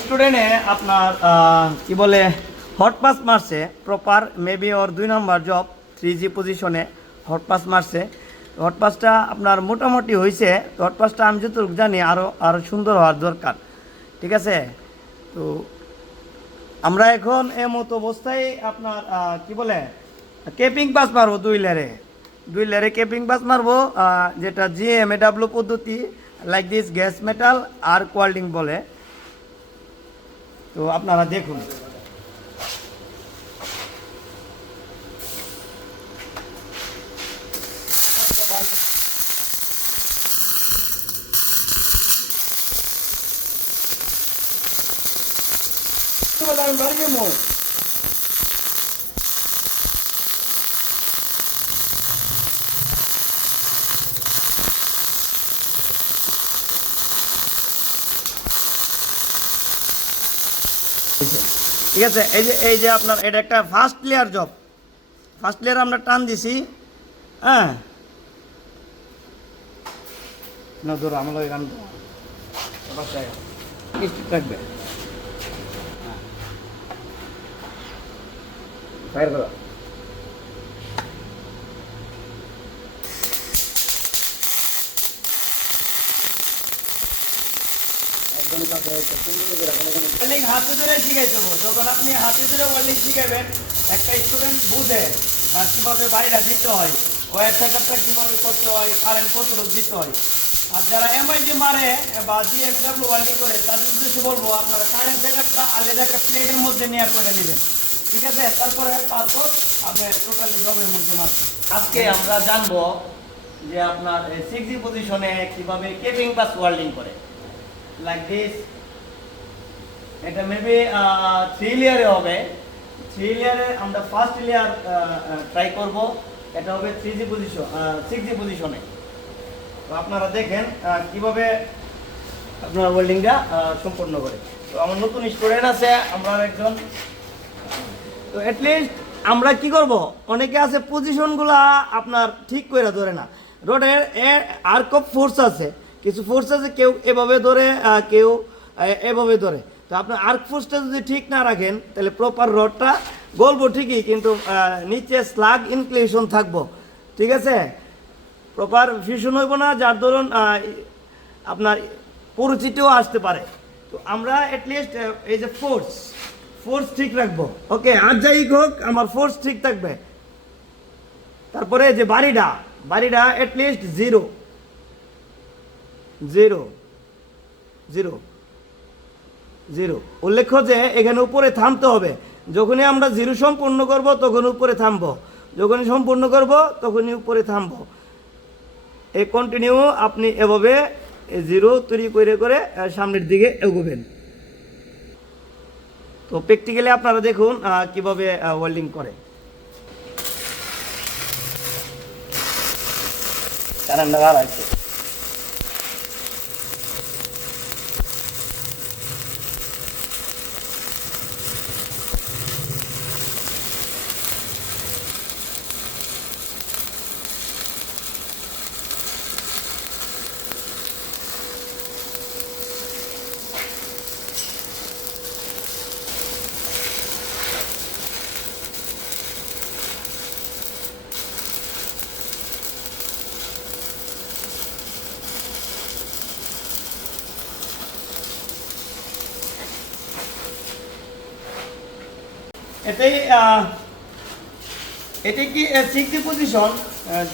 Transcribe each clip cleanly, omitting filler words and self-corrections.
স্টুডেন্টে আপনার কি বলে হট পাস মারছে প্রপার মেবি ওর 2 নাম্বার জব 3G পজিশনে হট পাস মারছে। হট পাসটা আপনার মোটামুটি হয়েছে। হট পাসটা আমি যতটুকু জানি আরও সুন্দর হওয়ার দরকার, ঠিক আছে। তো আমরা এখন এ মতো অবস্থায় আপনার কি বলে কেপিং পাস মারবো 2 লেয়ারে কেপিং পাস মারবো, যেটা GMAW পদ্ধতি লাইক দিস গ্যাস মেটাল আর কোয়াল্ডিং বলে। তো আপনারা দেখুন, ঠিক আছে। এই যে আপনার এটা একটা first layer job. First layer আমরা টান দিছি, হ্যাঁ না ধরো আমার গান বাসায় থাকবে ফায়ার করো। ওয়েল্ডিং হাতে ধরে শিখাইতে হবে। যখন আপনি হাতে ধরে ওয়েল্ডিং শিখাবেন, একটা স্টুডেন্ট বুঝে কীভাবে বাড়িটা দিতে হয়, ওয়ার সেটআপটা কীভাবে করতে হয়, কারেন্ট কতটুকু দিতে হয়। আর যারা MIG মারে বা GMAW ওয়েল্ডিং করে তাদের উদ্দেশ্যে বলবো আপনারা কারেন্ট সেটআপটা আলাদা একটা প্লেটের মধ্যে নিয়ে করে নেবেন, ঠিক আছে। তারপরে তারপর আপনি টোটালি জবের মধ্যে মারবেন। আজকে আমরা জানবো যে আপনার 6G পজিশনে কীভাবে কেপিং পাস ওয়েল্ডিং করে লাইক দিস। এটা মেবি 3 লেয়ারে হবে। 3 লেয়ারে আমরা ফার্স্ট লেয়ার ট্রাই করব। এটা হবে 3G পজিশন 6G পজিশনে। তো আপনারা দেখেন কিভাবে আপনার ওয়েল্ডিংটা সম্পূর্ণ করে। তো আমার নতুন স্টুডেন্ট আছে, আমরা একজন। তো অ্যাটলিস্ট আমরা কি করব, অনেকে আছে পজিশনগুলা আপনার ঠিক করে ধরে না। রোডের আর্ক অফ ফোর্স আছে, কিছু ফোর্স আছে, কেউ এভাবে ধরে কেউ এভাবে ধরে। তো আপনার আর্ক ফোর্সটা যদি ঠিক না রাখেন তাহলে প্রপার রডটা গলবো ঠিকই, কিন্তু নিচে স্লাগ ইনক্লিনেশন থাকবো, ঠিক আছে। প্রপার ফিউশন হইব না, যার ধরুন আপনার পরিচিতিও আসতে পারে। তো আমরা অ্যাটলিস্ট এই যে ফোর্স ঠিক রাখবো, ওকে। আর যাই হোক আমার ফোর্স ঠিক থাকবে। তারপরে যে বাড়িটা অ্যাটলিস্ট 0 উল্লেখ্য যে এখানে উপরে থামতে হবে। যখনই আমরা 0 সম্পূর্ণ করব তখন উপরে থামবো, যখনই সম্পূর্ণ করব তখনই উপরে থামবো। এই কন্টিনিউ আপনি এভাবে 0 তৈরি করে সামনের দিকে এগোবেন। তো প্র্যাকটিক্যালি আপনারা দেখুন কিভাবে ওয়েল্ডিং করে। কারেন্ট লাগা আছে। এটাই কি 6G পজিশন,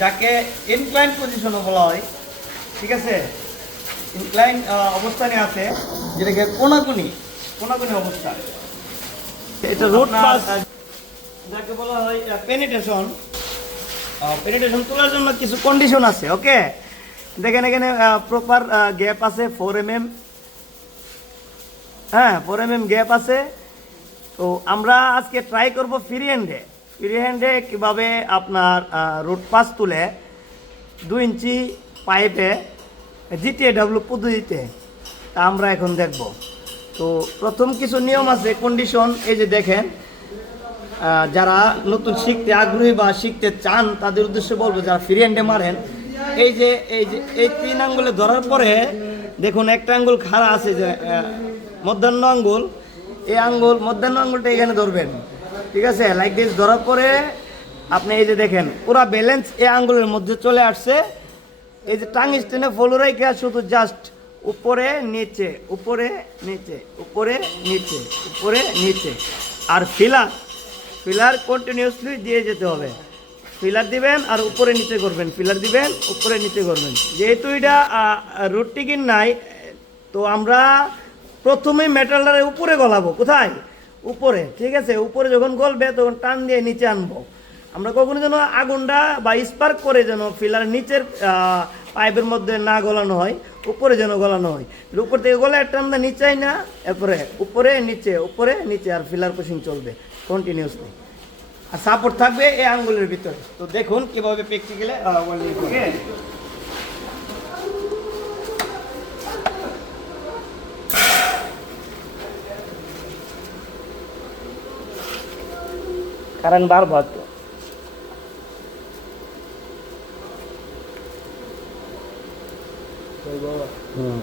যাকে ইনক্লাইন পজিশনও বলা হয়, ঠিক আছে। ইনক্লাইন অবস্থানে আছে, যেটাকে কোনাকুনি অবস্থা। এটা রুট পাস, যাকে বলা হয় পেনিট্রেশন তোলার জন্য কিছু কন্ডিশন আছে, ওকে। দেখেন এখানে প্রপার গ্যাপ আছে 4 mm, হ্যাঁ 4 mm গ্যাপ আছে। তো আমরা আজকে ট্রাই করব ফ্রি হ্যান্ডে কীভাবে আপনার রুট পাস তুলে 2 ইঞ্চি পাইপে GTAW পদ্ধতিতে, তা আমরা এখন দেখব। তো প্রথম কিছু নিয়ম আছে, কন্ডিশন। এই যে দেখেন, যারা নতুন শিখতে আগ্রহী বা শিখতে চান তাদের উদ্দেশ্যে বলবো, যারা ফ্রি হ্যান্ডে মারেন, এই যে 3 আঙ্গুলে ধরার পরে দেখুন একটা আঙ্গুল খাড়া আছে, যে মধ্যাহ্ন আঙ্গুল, এই আঙ্গুল মধ্যাহ্ন আঙ্গুলটা এখানে ধরবেন, ঠিক আছে? লাইক দিস ধরার পরে আপনি এই যে দেখেন পুরা ব্যালেন্স এই আঙ্গুলের মধ্যে চলে আসছে। এই যে টাং স্টেনে ফলো রেখে শুধু জাস্ট উপরে নিচে উপরে নিচে উপরে নিচে উপরে নিচে, আর ফিলার কন্টিনিউসলি দিয়ে যেতে হবে। ফিলার দিবেন আর উপরে নিচে করবেন, ফিলার দিবেন উপরে নিচে করবেন। যেহেতু এটা রুট টিকিন নাই, তো আমরা প্রথমে মেটালটারে উপরে গলাবো। কোথায়? উপরে, ঠিক আছে? উপরে যখন গলবে তখন টান দিয়ে নিচে আনবো। আমরা কখনো যেন আগুনটা বা স্পার্ক করে যেন ফিলার নিচের পাইপের মধ্যে না গলানো হয়, উপরে যেন গলানো হয়। উপর থেকে গলে টান দিয়ে নিচেই না, এরপরে উপরে নিচে আর ফিলার পুশিং চলবে কন্টিনিউসলি, আর সাপোর্ট থাকবে এই আঙ্গুলের ভিতরে। তো দেখুন কিভাবে প্র্যাকটিক্যালে ওয়েল্ডিং করে। কারণ বারবার তো হুম